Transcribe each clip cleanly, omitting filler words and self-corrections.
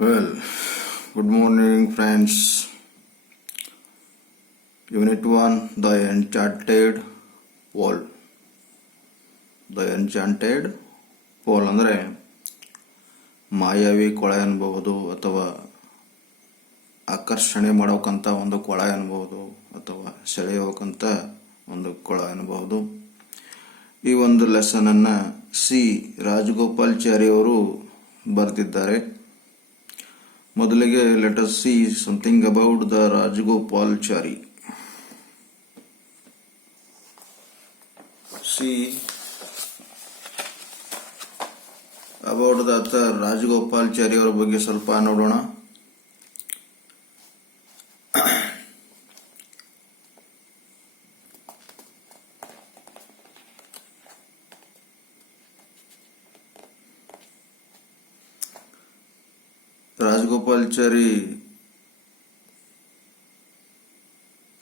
Well, good morning, friends. Unit 1 The Enchanted Pole. The Enchanted Pole ಅಂದರೆ ಮಾಯಾವಿ ಕೊಳ ಅನ್ಬಹುದು ಅಥವಾ ಆಕರ್ಷಣೆ ಮಾಡೋಕಂತ ಒಂದು ಕೊಳ ಅನ್ಬಹುದು ಅಥವಾ ಸೆಳೆಯೋಕಂತ ಒಂದು ಕೊಳ ಅನ್ಬಹುದು. ಈ ಒಂದು ಲೆಸನ್ ಅನ್ನ ಸಿ ರಾಜಗೋಪಾಲಾಚಾರಿ ಅವರು ಬರೆದಿದ್ದಾರೆ. ಮೊದಲಿಗೆ let us C something about the Rajagopalachari. See about the author Rajagopalachari ಅವರ ಬಗ್ಗೆ ಸ್ವಲ್ಪ ನೋಡೋಣ. ರಾಜಗೋಪಾಲಾಚಾರಿ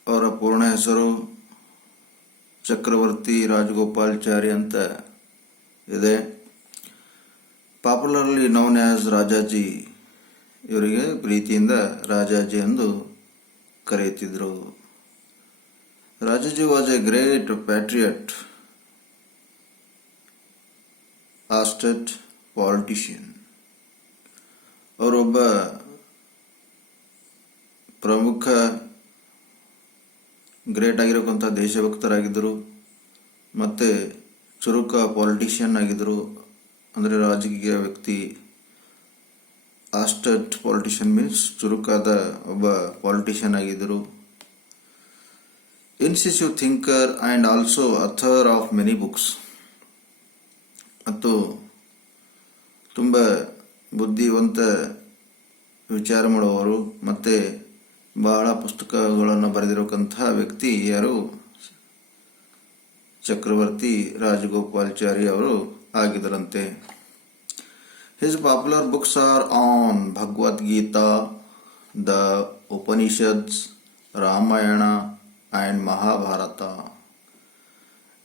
ಅವರ ಪೂರ್ಣ ಹೆಸರು ಚಕ್ರವರ್ತಿ ರಾಜಗೋಪಾಲಾಚಾರಿ ಅಂತ ಇದೆ. Popularly known as Rajaji. ಇವರಿಗೆ ಪ್ರೀತಿಯಿಂದ ರಾಜಾಜಿ ಎಂದು ಕರೆಯುತ್ತಿದ್ದರು. Rajaji was a great patriot, astute politician. ಅವರೊಬ್ಬ ಪ್ರಮುಖ ಗ್ರೇಟ್ ಆಗಿರತಕ್ಕಂಥ ದೇಶಭಕ್ತರಾಗಿದ್ದರು ಮತ್ತೆ ಚುರುಕ ಪಾಲಿಟಿಷಿಯನ್ ಆಗಿದ್ದರು. ಅಂದರೆ ರಾಜಕೀಯ ವ್ಯಕ್ತಿ. ಆಸ್ಟೆಟ್ ಪಾಲಿಟಿಷಿಯನ್ ಮೀನ್ಸ್ ಚುರುಕಾದ ಒಬ್ಬ ಪಾಲಿಟಿಷಿಯನ್ ಆಗಿದ್ದರು. Incisive thinker and also author of many books. ಮತ್ತು ತುಂಬ ಬುದ್ಧಿವಂತ ವಿಚಾರ ಮಾಡುವವರು ಮತ್ತೆ ಬಹಳ ಪುಸ್ತಕಗಳನ್ನು ಬರೆದಿರತಕ್ಕಂತಹ ವ್ಯಕ್ತಿ ಯಾರು? ಚಕ್ರವರ್ತಿ ರಾಜಗೋಪಾಲಾಚಾರಿ ಅವರು ಆಗಿದ್ದರಂತೆ. His popular books are on Bhagavadgita, the Upanishads, Ramayana and Mahabharata.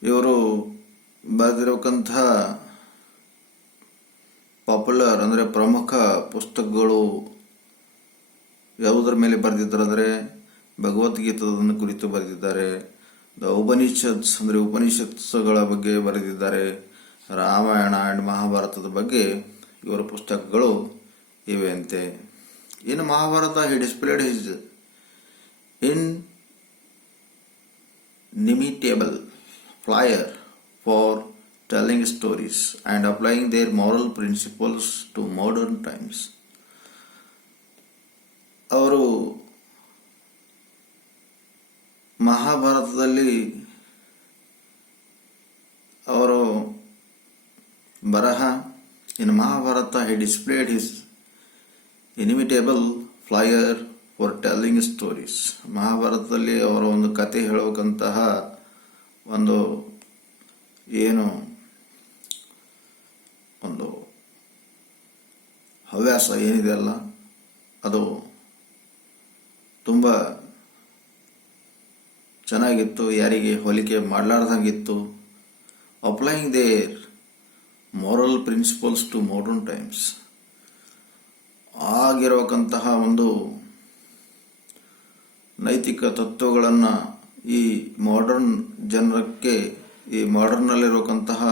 ಇವರು ಬರೆದಿರತಕ್ಕಂತಹ ಪಾಪ್ಯುಲರ್ ಅಂದರೆ ಪ್ರಮುಖ ಪುಸ್ತಕಗಳು ಯಾವುದರ ಮೇಲೆ ಬರೆದಿದ್ದಾರೆ ಅಂದರೆ ಭಗವದ್ಗೀತದ ಕುರಿತು ಬರೆದಿದ್ದಾರೆ. ದ ಉಪನಿಷತ್ಸ್ ಅಂದರೆ ಉಪನಿಷತ್ಸುಗಳ ಬಗ್ಗೆ ಬರೆದಿದ್ದಾರೆ. ರಾಮಾಯಣ ಅಂಡ್ ಮಹಾಭಾರತದ ಬಗ್ಗೆ ಇವರ ಪುಸ್ತಕಗಳು ಇವೆ ಅಂತೆ. In Mahabharata he displayed his inimitable flair for telling stories and applying their moral principles to modern times. ಅವರು ಮಹಾಭಾರತದಲ್ಲಿ ಅವರು ಬರಹ in Mahabharata he displayed his inimitable flair for telling stories. ಮಹಾಭಾರತದಲ್ಲಿ ಅವರ ಒಂದು ಕತೆ ಹೇಳಬೇಕಂತಹ ಒಂದು ಏನು ಒಂದು ಹವ್ಯಾಸ ಏನಿದೆ ಅಲ್ಲ, ಅದು ತುಂಬ ಚೆನ್ನಾಗಿತ್ತು. ಯಾರಿಗೆ ಹೋಲಿಕೆ ಮಾಡಲಾರ್ದಂಗಿತ್ತು. Applying their moral principles to modern times. ಆಗಿರಬೇಕಂತಹ ಒಂದು ನೈತಿಕ ತತ್ವಗಳನ್ನು ಈ ಮಾಡರ್ನ್ ಜನರಕ್ಕೆ, ಈ ಮಾಡರ್ನಲ್ಲಿರುವಂತಹ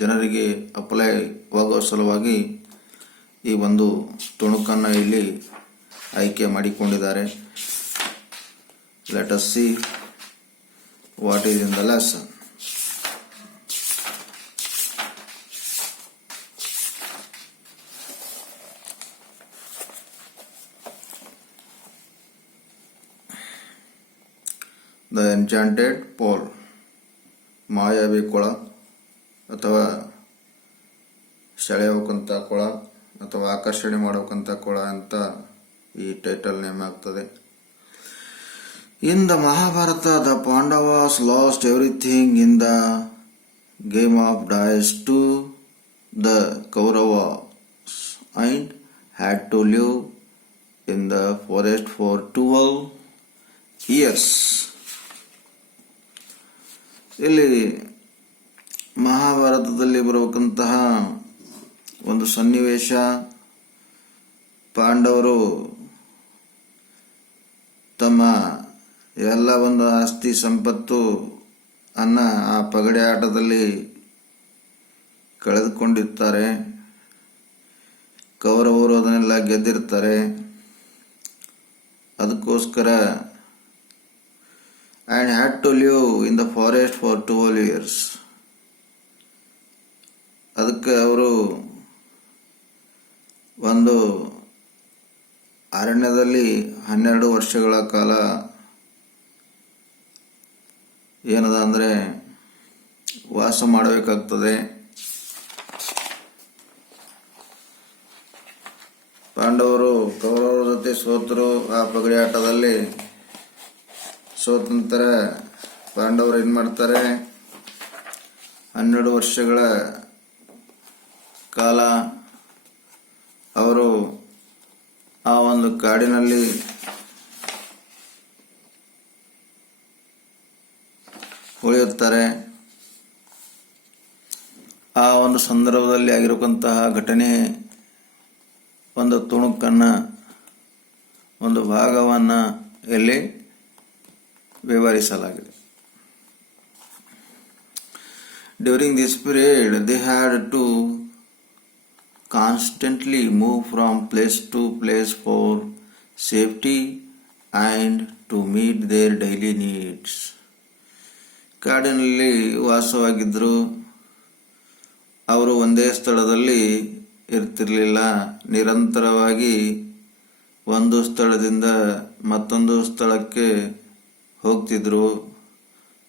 ಜನರಿಗೆ ಅಪ್ಲೈವಾಗುವ ಸಲುವಾಗಿ ಈ ಒಂದು ತುಣುಕನ್ನು ಇಲ್ಲಿ ಆಯ್ಕೆ ಮಾಡಿಕೊಂಡಿದ್ದಾರೆ. Let us see what is in the lesson. The enchanted pool, ಮಾಯಾವಿ ಕೊಳ ಅಥವಾ ಸೆಳೆಯೋಕಂತ ಕೊಳ ಅಥವಾ ಆಕರ್ಷಣೆ ಮಾಡೋಕಂತ ಕೊಳ ಅಂತ ಈ ಟೈಟಲ್ ನೇಮ್ ಆಗ್ತದೆ. In the Mahabharata the Pandavas lost everything in the game of dice to the Kauravas and had to live in the forest for 12 years. ಇಲ್ಲಿ ಮಹಾಭಾರತದಲ್ಲಿ ಬರಬೇಕಂತಹ ಒಂದು ಸನ್ನಿವೇಶ ಪಾಂಡವರು ತಮ್ಮ ಎಲ್ಲ ಒಂದು ಆಸ್ತಿ ಸಂಪತ್ತು ಆ ಪಗಡೆ ಆಟದಲ್ಲಿ ಕಳೆದುಕೊಂಡಿರ್ತಾರೆ. ಕೌರವರು ಅದನ್ನೆಲ್ಲ ಗೆದ್ದಿರ್ತಾರೆ. ಅದಕ್ಕೋಸ್ಕರ and had to live in the forest for 12 years. ಅದಕ್ಕೆ ಅವರು ಒಂದು ಅರಣ್ಯದಲ್ಲಿ 12 ವರ್ಷಗಳ ಕಾಲ ಏನದ ಅಂದರೆ ವಾಸ ಮಾಡಬೇಕಾಗ್ತದೆ. ಪಾಂಡವರು ಕೌರವರ ಜೊತೆ ಸೋತರು. ಆ ಪಗಡೆ ಆಟದಲ್ಲಿ ಸೋತ ನಂತರ ಪಾಂಡವರು ಏನು ಮಾಡ್ತಾರೆ, 12 ವರ್ಷಗಳ ಕಾಲ ಅವರು ಆ ಒಂದು ಕಾಡಿನಲ್ಲಿ ಉಳಿಯುತ್ತಾರೆ. ಆ ಒಂದು ಸಂದರ್ಭದಲ್ಲಿ ಆಗಿರತಕ್ಕಂತಹ ಘಟನೆ ಒಂದು ತುಣುಕನ್ನು, ಒಂದು ಭಾಗವನ್ನು ಇಲ್ಲಿ ವಿವರಿಸಲಾಗಿದೆ. During this period, they had to constantly move from place to place for safety and to meet their daily needs. ಕಾಡಿನಲ್ಲಿ ವಾಸವಾಗಿದ್ದರು. ಅವರು ಒಂದೇ ಸ್ಥಳದಲ್ಲಿ ಇರ್ತಿರಲಿಲ್ಲ. ನಿರಂತರವಾಗಿ ಒಂದು ಸ್ಥಳದಿಂದ ಮತ್ತೊಂದು ಸ್ಥಳಕ್ಕೆ ಹೋಗ್ತಿದ್ರು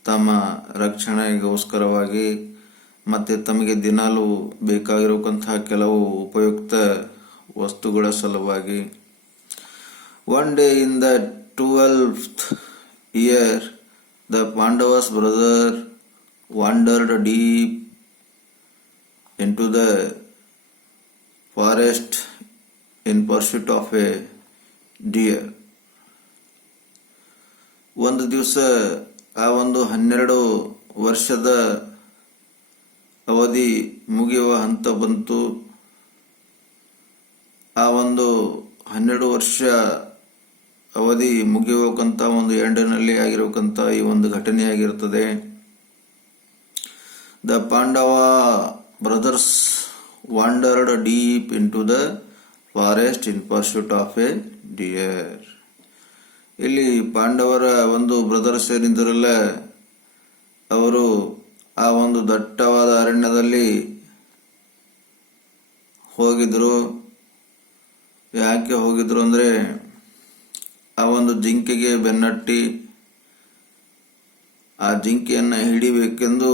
ತಮ್ಮ ರಕ್ಷಣೆಗೋಸ್ಕರವಾಗಿ ಮತ್ತು ತಮಗೆ ದಿನಾಲೂ ಬೇಕಾಗಿರುವಂತಹ ಕೆಲವು ಉಪಯುಕ್ತ ವಸ್ತುಗಳ ಸಲುವಾಗಿ. One day in the 12th year, the Pandavas' brother wandered deep into the forest in pursuit of a deer. ಒಂದು ದಿವಸ ಆ ಒಂದು 12 ವರ್ಷದ ಅವಧಿ ಮುಗಿಯುವ ಹಂತ ಬಂತು. ಆ ಒಂದು 12 ವರ್ಷ ಅವಧಿ ಮುಗಿಯುವಂಥ ಒಂದು ಎಂಡಿನಲ್ಲಿ ಆಗಿರಬೇಕಂತ ಈ ಒಂದು ಘಟನೆಯಾಗಿರ್ತದೆ. The Pandava brothers wandered deep into the forest in pursuit of a deer. ಇಲ್ಲಿ ಪಾಂಡವರ ಒಂದು ಬ್ರದರ್ಸ್ ಏನಿದ್ದರಲ್ಲ, ಅವರು ಆ ಒಂದು ದಟ್ಟವಾದ ಅರಣ್ಯದಲ್ಲಿ ಹೋಗಿದ್ರು. ಯಾಕೆ ಹೋಗಿದ್ರು ಅಂದರೆ ಆ ಒಂದು ಜಿಂಕೆಗೆ ಬೆನ್ನಟ್ಟಿ ಆ ಜಿಂಕೆಯನ್ನು ಹಿಡಿಬೇಕೆಂದು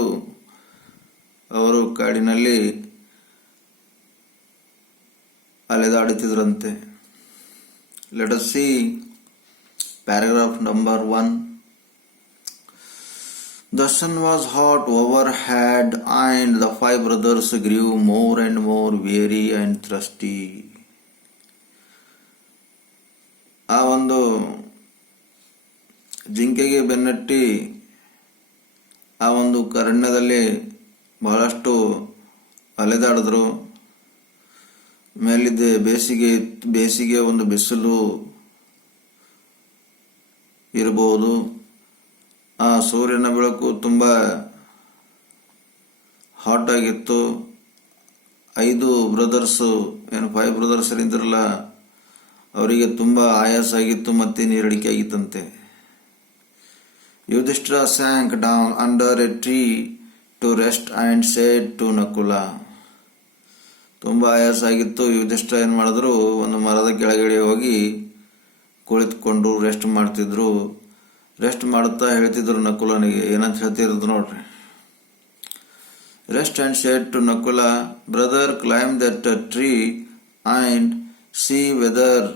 ಅವರು ಕಾಡಿನಲ್ಲಿ ಅಲೆದಾಡುತ್ತಿದ್ರಂತೆ. Let us see paragraph number 1. The sun was hot overhead and the 5 brothers grew more and more weary and thirsty. ಆ ಒಂದು ಜಿಂಕೆಗೆ ಬೆನ್ನಟ್ಟಿ ಆ ಒಂದು ಅರಣ್ಯದಲ್ಲಿ ಬಹಳಷ್ಟು ಅಲೆದಾಡಿದ್ರು. ಮೇಲಿದ್ದೆ ಬೇಸಿಗೆ ಒಂದು ಬಿಸಿಲು ಇರಬಹುದು. ಆ ಸೂರ್ಯನ ಬೆಳಕು ತುಂಬ ಹಾಟ್ ಆಗಿತ್ತು. 5 ಬ್ರದರ್ಸು 5 ಬ್ರದರ್ಸ್ ಏನಿದ್ರಲ್ಲ ಅವರಿಗೆ ತುಂಬ ಆಯಾಸ ಆಗಿತ್ತು ಮತ್ತು ನೀರಡಿಕೆ ಆಗಿತ್ತಂತೆ. Yudhishthira sank down under a tree to rest and said to Nakula. ತುಂಬ ಆಯಾಸ ಆಗಿತ್ತು. ಯುಧಿಷ್ಠಿರ ಏನು ಮಾಡಿದ್ರು, ಒಂದು ಮರದ ಕೆಳಗಡೆ ಹೋಗಿ ಕುಳಿತುಕೊಂಡು ರೆಸ್ಟ್ ಮಾಡ್ತಿದ್ರು. ರೆಸ್ಟ್ ಮಾಡುತ್ತಾ ಹೇಳ್ತಿದ್ರು ನಕುಲನಿಗೆ. ಏನಂತ ಹೇಳ್ತಿರೋದು ನೋಡ್ರಿ. Rest and said to Nakula, brother climb that tree and see whether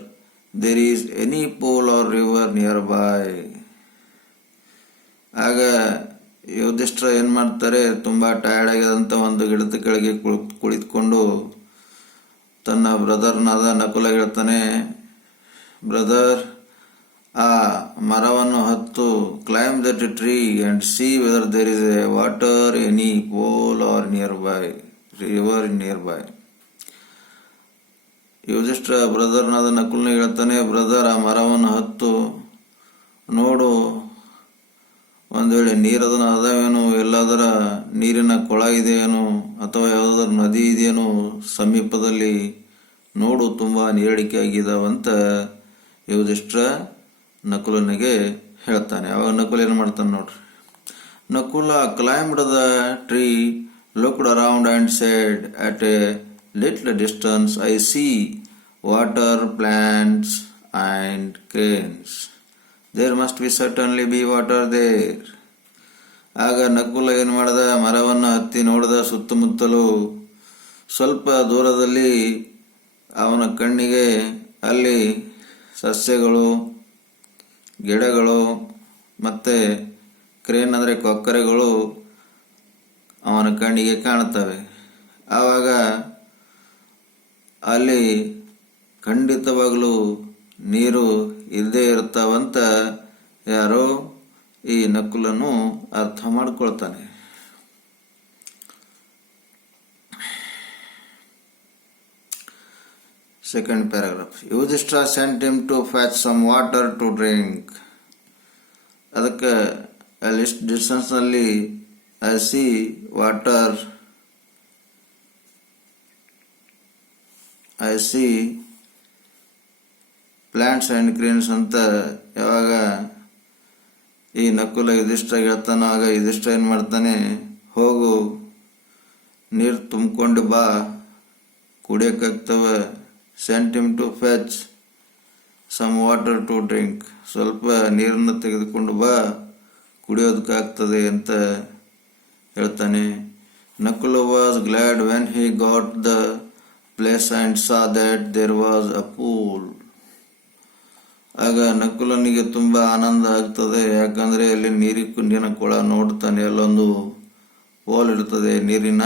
there is any pool or river nearby. ಆಗ ಯುಧಿಷ್ಠಿರ ಏನು ಮಾಡ್ತಾರೆ, ತುಂಬ ಟಯರ್ಡ್ ಆಗಿದಂಥ ಒಂದು ಗಿಡದ ಕೆಳಗೆ ಕುಳಿತುಕೊಂಡು ತನ್ನ ಬ್ರದರ್ನಾದ ನಕುಲ ಹೇಳ್ತಾನೆ, ಬ್ರದರ್ ಆ ಮರವನ್ನು ಹತ್ತು, climb that tree and see whether there is a water any pool or nearby river nearby. Yudhishthira ಬ್ರದರ್ನಾದ ನಕುಲನಿಗೆ ಹೇಳ್ತಾನೆ, ಬ್ರದರ್ ಆ ಮರವನ್ನು ಹತ್ತು ನೋಡು, ಒಂದು ವೇಳೆ ನೀರದನ್ನು ಅದಾವೇನೋ, ಎಲ್ಲಾದರ ನೀರಿನ ಕೊಳ ಇದೆಯೇನೋ ಅಥವಾ ಯಾವುದಾದ್ರೂ ನದಿ ಇದೆಯೇನೋ ಸಮೀಪದಲ್ಲಿ ನೋಡು, ತುಂಬ ನೀರಡಿಕೆ ಆಗಿದಾವಂತ ಯುಧಿಷ್ಠಿರ ನಕುಲನಿಗೆ ಹೇಳ್ತಾನೆ. ಅವಾಗ ನಕುಲ ಏನು ಮಾಡ್ತಾನೆ ನೋಡ್ರಿ. Nakula climbed the tree, looked around and said, at a little distance I see water, plants and cranes. There must be certainly be water there. ಆಗ ನಕುಲ ಏನು ಮಾಡ್ದ, ಮರವನ್ನು ಹತ್ತಿ ನೋಡಿದ. ಸುತ್ತಮುತ್ತಲೂ ಸ್ವಲ್ಪ ದೂರದಲ್ಲಿ ಅವನ ಕಣ್ಣಿಗೆ ಅಲ್ಲಿ ಸಸ್ಯಗಳು, ಗಿಡಗಳು ಮತ್ತೆ ಕ್ರೇನ್ ಅಂದರೆ ಕೊಕ್ಕರೆಗಳು ಅವನ ಕಣ್ಣಿಗೆ ಕಾಣುತ್ತವೆ. ಆವಾಗ ಅಲ್ಲಿ ಖಂಡಿತವಾಗಲೂ ನೀರು ಇದ್ದೇ ಇರ್ತಾವಂತ ಯಾರೋ ಈ ನಕುಲನು ಅರ್ಥ ಮಾಡ್ಕೊಳ್ತಾನೆ. Second paragraph. Yudhishthira sent him to fetch some water to drink. ಅದಕ್ಕೆ ಅಲ್ಲಿ ಡಿಸ್ಟೆನ್ಸ್ನಲ್ಲಿ I see water, I see plants and greens ಅಂತ ಯಾವಾಗ ಈ ನಕುಲ ಯುಧಿಷ್ಠಿರ ಹೇಳ್ತಾನೋ, ಆಗ ಯುಧಿಷ್ಠಿರ ಏನು ಮಾಡ್ತಾನೆ, ಹೋಗು ನೀರು ತುಂಬಿಕೊಂಡು ಬಾ, ಕುಡಿಯೋಕ್ಕಾಗ್ತವ. sent him to fetch some water to drink. ಸ್ವಲ್ಪ ನೀರನ್ನು ತೆಗೆದುಕೊಂಡು ಬಾ, ಕುಡಿಯೋದಕ್ಕಾಗ್ತದೆ ಅಂತ ಹೇಳ್ತಾನೆ. Nakula was glad when he got the place and saw that there was a pool. ಆಗ ನಕುಲನಿಗೆ ತುಂಬ ಆನಂದ ಆಗ್ತದೆ, ಯಾಕಂದರೆ ಅಲ್ಲಿ ನೀರಿನ ಕೊಳ ನೋಡ್ತಾನೆ, ಅಲ್ಲೊಂದು ಪೋಲ್ ಇರ್ತದೆ, ನೀರಿನ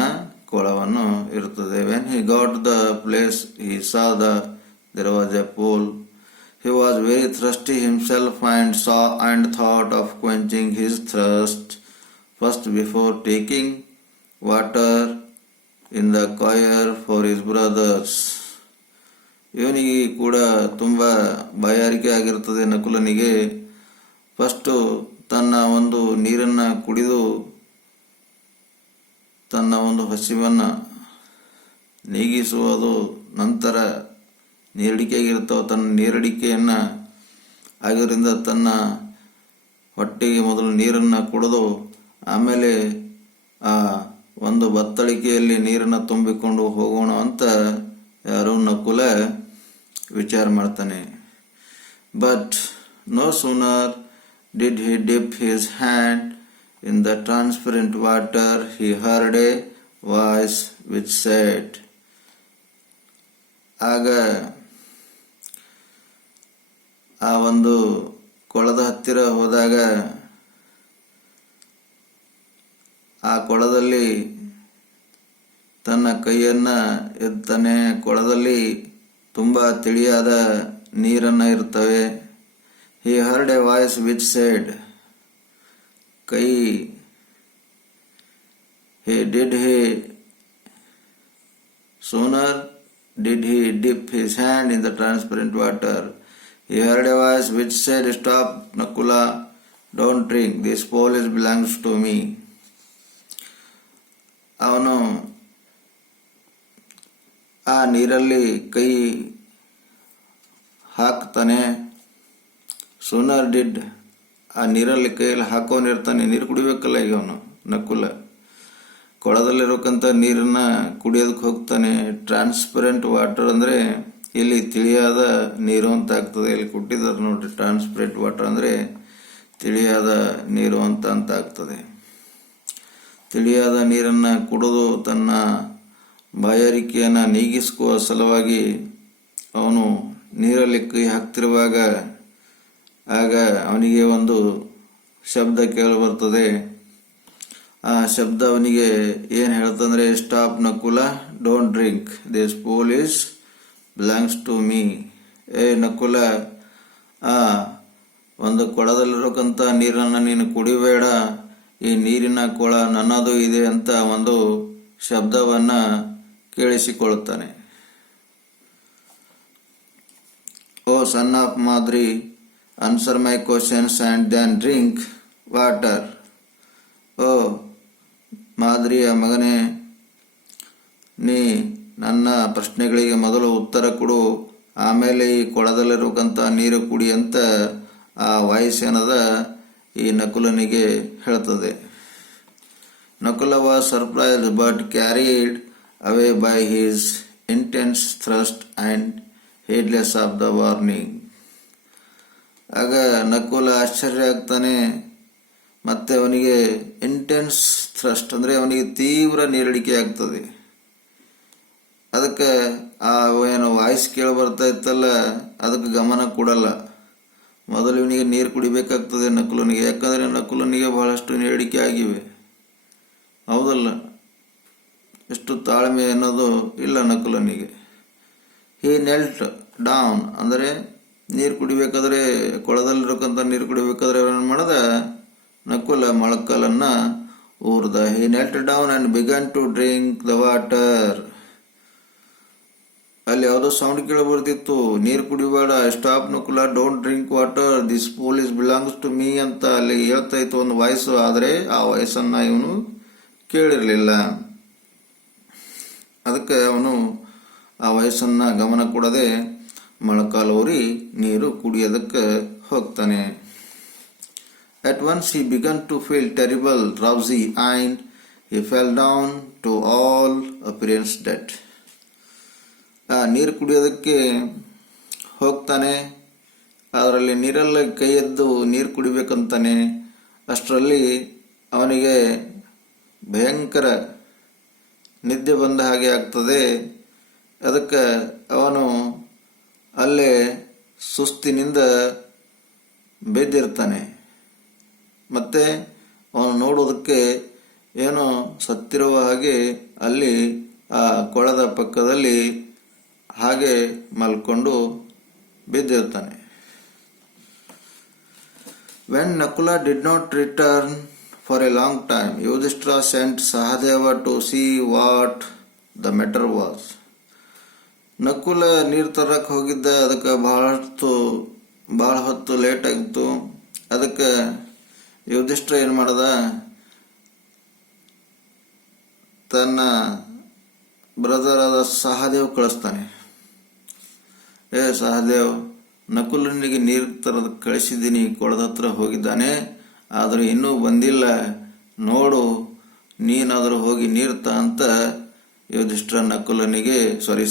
ಕೊಳವನ್ನು ಇರ್ತದೆ. When he got the place he saw there was a pool. He was very thirsty himself and saw and thought of quenching his thirst first before taking water in the choir for his brothers. ಇವನಿಗೆ ಕೂಡ ತುಂಬ ಬಾಯಾರಿಕೆ ಆಗಿರ್ತದೆ ನಕುಲನಿಗೆ. First ತನ್ನ ಒಂದು ನೀರನ್ನು ಕುಡಿದು ತನ್ನ ಒಂದು ಹಸಿವನ್ನು ನೀಗಿಸುವುದು, ನಂತರ ನೀರಡಿಕೆಯಾಗಿರ್ತಾವೆ, ತನ್ನ ನೀರಡಿಕೆಯನ್ನು ಆಗಿದ್ದರಿಂದ ತನ್ನ ಹೊಟ್ಟೆಗೆ ಮೊದಲು ನೀರನ್ನು ಕುಡಿದು ಆಮೇಲೆ ಆ ಒಂದು ಬತ್ತಳಿಕೆಯಲ್ಲಿ ನೀರನ್ನು ತುಂಬಿಕೊಂಡು ಹೋಗೋಣ ಅಂತ ಯಾರೋ ನಕುಲ ವಿಚಾರ ಮಾಡ್ತಾನೆ. But no sooner did he dip his hand in the transparent water he heard a voice which said. ಆಗ ಆ ಒಂದು ಕೊಳದ ಹತ್ತಿರ ಹೋದಾಗ ಆ ಕೊಳದಲ್ಲಿ ತನ್ನ ಕೈಯನ್ನು ಎತ್ತಾನೆ. ಕೊಳದಲ್ಲಿ ತುಂಬ ತಿಳಿಯಾದ ನೀರನ್ನು ಇರ್ತವೆ. ಹಿ heard a voice which shed, ಕೈ he sooner did he dip his hand in the transparent water, he heard a voice which said, "Stop, Nakula, don't drink, this bowl belongs to me." ಅವನು ಆ ನೀರಲ್ಲಿ ಕೈ ಹಾಕ್ತಾನೆ. Sooner did, ಆ ನೀರಲ್ಲಿ ಕೈಯಲ್ಲಿ ಹಾಕೋನಿರ್ತಾನೆ. ನೀರು ಕುಡಿಬೇಕಲ್ಲ ಈಗ ಅವನು ನಕುಲ. ಕೊಳದಲ್ಲಿರೋಕ್ಕಂಥ ನೀರನ್ನು ಕುಡಿಯೋದಕ್ಕೆ ಹೋಗ್ತಾನೆ. ಟ್ರಾನ್ಸ್ಪರೆಂಟ್ ವಾಟರ್ ಅಂದರೆ ಇಲ್ಲಿ ತಿಳಿಯಾದ ನೀರು ಅಂತ ಆಗ್ತದೆ. ಇಲ್ಲಿ ಕೊಟ್ಟಿದ್ದಾರೆ ನೋಡ್ರಿ, ಟ್ರಾನ್ಸ್ಪರೆಂಟ್ ವಾಟರ್ ಅಂದರೆ ತಿಳಿಯಾದ ನೀರು ಅಂತ ಆಗ್ತದೆ. ತಿಳಿಯಾದ ನೀರನ್ನು ಕುಡಿದು ತನ್ನ ಬಾಯಾರಿಕೆಯನ್ನು ನೀಗಿಸುವ ಸಲುವಾಗಿ ಅವನು ನೀರಲ್ಲಿ ಕೈ ಹಾಕ್ತಿರುವಾಗ ಆಗ ಅವನಿಗೆ ಒಂದು ಶಬ್ದ ಕೇಳಿ ಬರ್ತದೆ. ಆ ಶಬ್ದ ಅವನಿಗೆ ಏನು ಹೇಳ್ತಂದ್ರೆ, stop Nakula, don't drink, this pool belongs to me. ಏ ನಕುಲ, ಆ ಒಂದು ಕೊಳದಲ್ಲಿರೋಕ್ಕಂಥ ನೀರನ್ನು ನೀನು ಕುಡಿಬೇಡ, ಈ ನೀರಿನ ಕೊಳ ನನ್ನದು ಇದೆ ಅಂತ ಒಂದು ಶಬ್ದವನ್ನು ಕೇಳಿಸಿಕೊಳ್ಳುತ್ತಾನೆ. son of Madri, answer my questions and then drink water. ಓ ಮಾದ್ರಿಯ ಮಗನೇ, ನೀ ನನ್ನ ಪ್ರಶ್ನೆಗಳಿಗೆ ಮೊದಲು ಉತ್ತರ ಕೊಡು, ಆಮೇಲೆ ಈ ಕೊಳದಲ್ಲಿರುವಂಥ ನೀರು ಕುಡಿ ಅಂತ ಆ ವಾಯ್ಸ್ ಏನದ ಈ ನಕುಲನಿಗೆ ಹೇಳ್ತದೆ. Nakula was surprised but carried away by his intense thrust and heedless of the warning. ಆಗ ನಕುಲ ಆಶ್ಚರ್ಯ ಆಗ್ತಾನೆ, ಮತ್ತೆ ಅವನಿಗೆ ಇಂಟೆನ್ಸ್ ಥ್ರಸ್ಟ್ ಅಂದರೆ ಅವನಿಗೆ ತೀವ್ರ ನೀರಡಿಕೆ ಆಗ್ತದೆ. ಅದಕ್ಕೆ ಆ ಏನು ವಾಯ್ಸ್ ಕೇಳಿ ಬರ್ತಾ ಇತ್ತಲ್ಲ ಅದಕ್ಕೆ ಗಮನ ಕೊಡಲ್ಲ. ಮೊದಲು ಇವನಿಗೆ ನೀರು ಕುಡಿಬೇಕಾಗ್ತದೆ ನಕುಲನಿಗೆ, ಯಾಕಂದರೆ ನಕುಲನಿಗೆ ಬಹಳಷ್ಟು ನೀರಡಿಕೆ ಆಗಿವೆ, ಹೌದಲ್ಲ? ಎಷ್ಟು ತಾಳ್ಮೆ ಅನ್ನೋದು ಇಲ್ಲ ನಕುಲನಿಗೆ. ಹಿ ನೆಲ್ಟ್ ಡೌನ್ ಅಂದರೆ ನೀರು ಕುಡಿಬೇಕಾದ್ರೆ, ಕೊಳದಲ್ಲಿರಕ್ಕಂಥ ನೀರು ಕುಡಿಬೇಕಾದ್ರೆ ಅವನೇನು ಮಾಡ್ದ, ನಕುಲ ಮೊಳಕಲನ್ನು ಊರ್ದ. He knelt down and began to drink the water. ಅಲ್ಲಿ ಯಾವುದೋ ಸೌಂಡ್ ಕೇಳಿ ಬರ್ತಿತ್ತು, ನೀರು ಕುಡಿಬೇಡ, stop Nakula, don't drink water, this pool is belongs to me ಅಂತ ಅಲ್ಲಿ ಹೇಳ್ತಾ ಇತ್ತು ಒಂದು ವಾಯ್ಸು. ಆದರೆ ಆ ವಾಯ್ಸನ್ನು ಇವನು ಕೇಳಿರಲಿಲ್ಲ. ಅದಕ್ಕೆ ಅವನು ಆ ವಯಸ್ಸನ್ನು ಗಮನ ಕೊಡದೆ ಮೊಳಕಾಲೂರಿ ನೀರು ಕುಡಿಯೋದಕ್ಕೆ ಹೋಗ್ತಾನೆ. At once he began to feel terrible drowsy and he fell down to all appearance dead. ಆ ನೀರು ಕುಡಿಯೋದಕ್ಕೆ ಹೋಗ್ತಾನೆ, ಅದರಲ್ಲಿ ನೀರಲ್ಲಿ ಕೈ ಎದ್ದು ನೀರು ಕುಡಿಬೇಕಂತಾನೆ. ಅಷ್ಟರಲ್ಲಿ ಅವನಿಗೆ ಭಯಂಕರ ನಿದ್ದೆ ಬಂದ ಹಾಗೆ ಆಗ್ತದೆ. ಅದಕ್ಕೆ ಅವನು ಅಲ್ಲೇ ಸುಸ್ತಿನಿಂದ ಬಿದ್ದಿರ್ತಾನೆ. ಮತ್ತೆ ಅವನು ನೋಡೋದಕ್ಕೆ ಏನೋ ಸತ್ತಿರುವ ಹಾಗೆ ಅಲ್ಲಿ ಆ ಕೊಳದ ಪಕ್ಕದಲ್ಲಿ ಹಾಗೆ ಮಲ್ಕೊಂಡು ಬಿದ್ದಿರ್ತಾನೆ. When Nakula did not return for a long time, Yudhishthira sent Sahadeva to see what the matter was. Nakula ನೀರು ತರಕ್ಕೆ ಹೋಗಿದ್ದ, ಅದಕ್ಕೆ ಭಾಳ ಹೊತ್ತು ಲೇಟ್ ಆಗಿತ್ತು. ಅದಕ್ಕೆ ಯುಧಿಷ್ಠಿರ ಏನು ಮಾಡ್ದ, ತನ್ನ ಬ್ರದರ್ ಆದ ಸಹದೇವ್ ಕಳಿಸ್ತಾನೆ. ಏ ಸಹದೇವ್, ನಕುಲನಿಗೆ ನೀರು ತರದ ಕಳಿಸಿದ್ದೀನಿ, ಕೊಳದ ಹತ್ರ ಹೋಗಿದ್ದಾನೆ, ಆದರೆ ಇನ್ನೂ ಬಂದಿಲ್ಲ, ನೋಡು, ನೀನಾದರೂ ಹೋಗಿ ನೀರ್ತ ಅಂತ ಯುಧಿಷ್ಠಿರ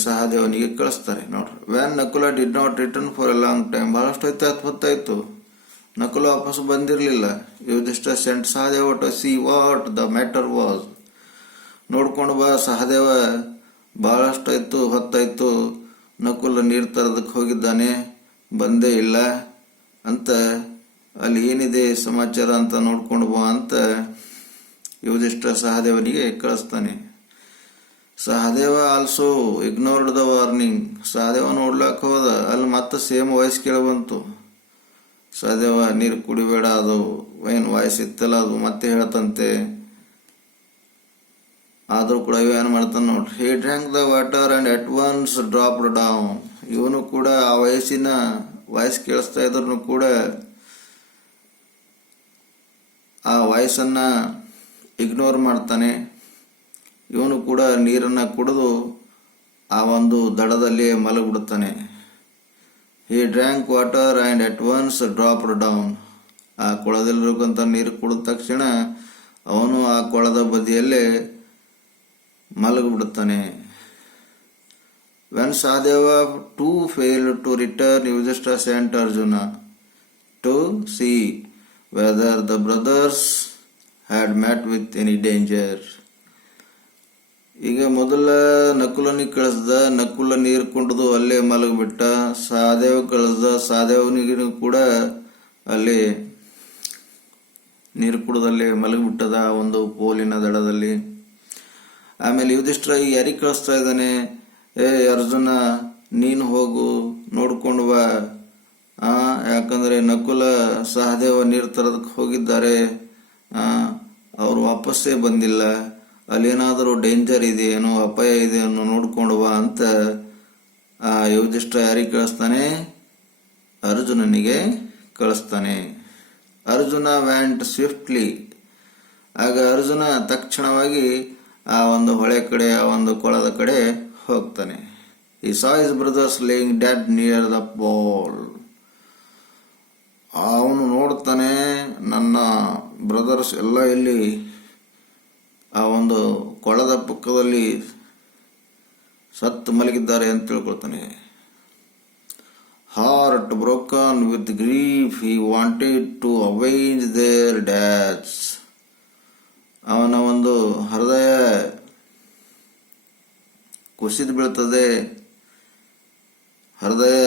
ಸಹದೇವನಿಗೆ ಕಳಿಸ್ತಾರೆ. ನೋಡ್ರಿ, when Nakula did not return for a long time, ಬಹಳಷ್ಟು ಹೊತ್ತಾಯ್ತು, ನಕುಲ ವಾಪಸ್ ಬಂದಿರಲಿಲ್ಲ. Yudhishthira sent Sahadeva to see what the matter was. ನೋಡ್ಕೊಂಡು ಬಾ ಸಹದೇವ, ಬಹಳಷ್ಟು ಹೊತ್ತಾಯ್ತು, ನಕುಲ ನೀರು ತರೋದಕ್ಕೆ ಹೋಗಿದ್ದಾನೆ, ಬಂದೇ ಇಲ್ಲ ಅಂತ, ಅಲ್ಲಿ ಏನಿದೆ ಸಮಾಚಾರ ಅಂತ ನೋಡ್ಕೊಂಡು ಬಾ ಅಂತ ಯುಧಿಷ್ಠಿರ ಸಹದೇವನಿಗೆ ಕಳಿಸ್ತಾನೆ. Sahadeva also ignored the warning. Sahadeva ನೋಡ್ಲಾಕ ಹೋದ, ಅಲ್ಲಿ ಮತ್ತೆ ಸೇಮ್ ವಾಯ್ಸ್ ಕೇಳಬಂತು. ಸಹದೇವ ನೀರು ಕುಡಿಬೇಡ, ಅದು ಏನು ವಾಯ್ಸ್ ಇತ್ತಲ್ಲ ಅದು ಮತ್ತೆ ಹೇಳ್ತಂತೆ. ಆದರೂ ಕೂಡ ಇವ ಏನು ಮಾಡ್ತಾನೆ ನೋಡ್ರಿ, he drank the water and at once dropped down. ಇವನು ಕೂಡ ಆ ವಯಸ್ಸಿನ ವಾಯ್ಸ್ ಕೇಳಿಸ್ತಾ ಇದ್ರು ಕೂಡ ಆ ವಾಯ್ಸನ್ನ ಇಗ್ನೋರ್ ಮಾಡ್ತಾನೆ. ಇವನು ಕೂಡ ನೀರನ್ನು ಕುಡಿದು ಆ ಒಂದು ದಡದಲ್ಲಿ ಮಲಗಿಬಿಡುತ್ತಾನೆ. He drank water and at once dropped down. ಆ ಕೊಳದಲ್ಲಿರುವಂಥ ನೀರು ಕುಡಿದ ತಕ್ಷಣ ಅವನು ಆ ಕೊಳದ ಬದಿಯಲ್ಲೇ ಮಲಗಿಬಿಡುತ್ತಾನೆ. When Sahadeva too fail to return, Yudhishthira sent Arjuna to see whether the brothers had met with any danger. ಈಗ ಮೊದಲ ನಕುಲನಿಗೆ ಕಳಿಸ್ದ, ನಕುಲ ನೀರು ಕುಡಿದು ಅಲ್ಲೇ ಮಲಗಿಬಿಟ್ಟ. ಸಹದೇವ ಕಳಿಸ್ದ, ಸಹದೇವನಿಗೂ ಕೂಡ ಅಲ್ಲಿ ನೀರು ಕುಡಿದಲ್ಲೇ ಮಲಗಿಬಿಟ್ಟದ ಒಂದು ಪೋಲಿನ ದಡದಲ್ಲಿ. ಆಮೇಲೆ ಯುಧಿಷ್ಠಿರ ಈಗ ಯಾರಿಗೆ ಕಳಿಸ್ತಾ ಇದ್ದಾನೆ, ಏ ಅರ್ಜುನ, ನೀನು ಹೋಗು ನೋಡ್ಕೊಂಡು ಬಾ, ಯಾಕಂದ್ರೆ ನಕುಲ ಸಹದೇವ ನೀರು ತರೋದಕ್ಕೆ ಹೋಗಿದ್ದಾರೆ, ಅವರು ವಾಪಸ್ಸೇ ಬಂದಿಲ್ಲ, ಅಲ್ಲೇನಾದರೂ ಡೇಂಜರ್ ಇದೆಯೇನೋ, ಅಪಾಯ ಇದೆಯೇನೋ ನೋಡ್ಕೊಂಡು ಬಾ ಅಂತ ಯುಧಿಷ್ಠಿರ ಯಾರಿಗೆ ಕಳಿಸ್ತಾನೆ, ಅರ್ಜುನನಿಗೆ ಕಳಿಸ್ತಾನೆ. ಅರ್ಜುನ ವ್ಯಾಂಟ್ ಸ್ವಿಫ್ಟ್ಲಿ. ಆಗ ಅರ್ಜುನ ತಕ್ಷಣವಾಗಿ ಆ ಒಂದು ಹೊಳೆ ಕಡೆ, ಆ ಒಂದು ಕೊಳದ ಕಡೆ ಹೋಗ್ತಾನೆ. He saw his brothers laying dead near the pool. ಅವನು ನೋಡ್ತಾನೆ, ನನ್ನ ಬ್ರದರ್ಸ್ ಎಲ್ಲ ಇಲ್ಲಿ ಆ ಒಂದು ಕೊಳದ ಪಕ್ಕದಲ್ಲಿ ಸತ್ತು ಮಲಗಿದ್ದಾರೆ ಅಂತ ತಿಳ್ಕೊಳ್ತಾನೆ. Heart broken with grief, he wanted to avenge their deaths. ಅವನ ಒಂದು ಹೃದಯ ಕುಸಿದು ಬೀಳ್ತದೆ, ಹೃದಯ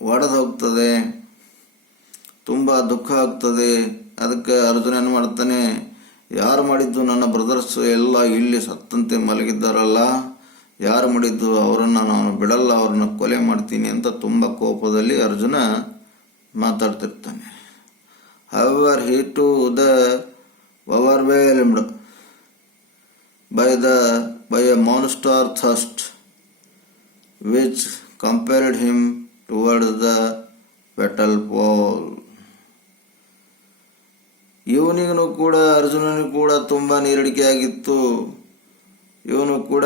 ಒಡೆದು ಹೋಗ್ತದೆ, ತುಂಬ ದುಃಖ ಆಗ್ತದೆ. ಅದಕ್ಕೆ ಅರ್ಜುನ ಏನು ಮಾಡ್ತಾನೆ, ಯಾರು ಮಾಡಿದ್ದು, ನನ್ನ ಬ್ರದರ್ಸ್ ಎಲ್ಲ ಇಲ್ಲಿ ಸತ್ತಂತೆ ಮಲಗಿದ್ದಾರಲ್ಲ, ಯಾರು ಮಾಡಿದ್ದು, ಅವರನ್ನು ನಾನು ಬಿಡಲ್ಲ, ಅವ್ರನ್ನ ಕೊಲೆ ಮಾಡ್ತೀನಿ ಅಂತ ತುಂಬ ಕೋಪದಲ್ಲಿ Arjuna ಮಾತಾಡ್ತಿರ್ತಾನೆ. However, he too the overwhelmed by a monster thirst which compelled him towards the fatal pool. ಇವನಿಗೂ ಕೂಡ, ಅರ್ಜುನನಿಗೂ ಕೂಡ ತುಂಬಾ ನೀರಡಿಕೆ ಆಗಿತ್ತು. ಇವನು ಕೂಡ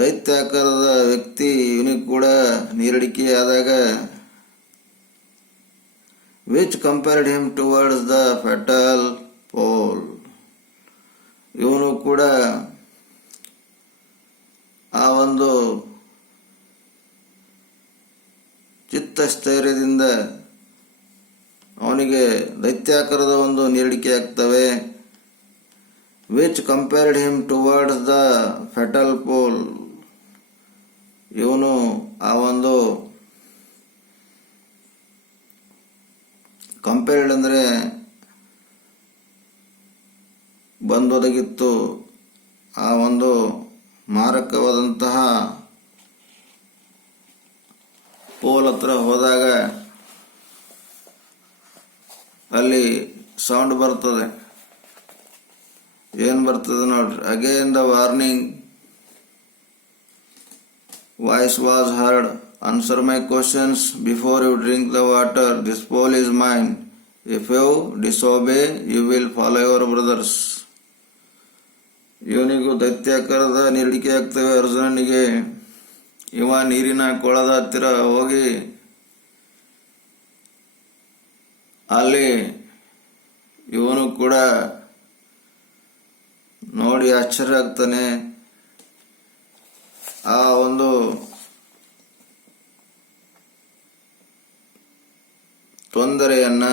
ದೈತ್ಯಾಕಾರದ ವ್ಯಕ್ತಿ. ಇವನಿಗೆ ಕೂಡ ನೀರಡಿಕೆ ಆದಾಗ which compelled him towards the fatal pool. ಇವನು ಕೂಡ ಆ ಒಂದು ಚಿತ್ತಸ್ಥೈರ್ಯದಿಂದ ಅವನಿಗೆ ದೈತ್ಯಾಕಾರದ ಒಂದು ನೀರಡಿಕೆ ಆಗ್ತವೆ. which compelled him towards the fatal pool. ಇವನು ಆ ಒಂದು ಕಂಪೇರ್ಡ್ ಅಂದರೆ ಬಂದೊದಗಿತ್ತು, ಆ ಒಂದು ಮಾರಕವಾದಂತಹ ಪೋಲ್ ಹತ್ರ ಹೋದಾಗ ಅಲ್ಲಿ ಸೌಂಡ್ ಬರ್ತದೆ. ಏನು ಬರ್ತದೆ ನೋಡ್ರಿ, again the warning voice was heard. Answer my questions before you drink the water. This pool is mine. If you disobey, you will follow your brothers. ಇವನಿಗೂ ದೈತ್ಯಾಕಾರದ ನೀರಡಿಕೆ ಆಗ್ತವೆ ಅರ್ಜುನನಿಗೆ. ಇವ ನೀರಿನ ಕೊಳದ ಹತ್ತಿರ ಹೋಗಿ ಅಲ್ಲಿ ಇವನು ಕೂಡ ನೋಡಿ ಆಶ್ಚರ್ಯ ಆಗ್ತಾನೆ. ಆ ಒಂದು ತೊಂದರೆಯನ್ನ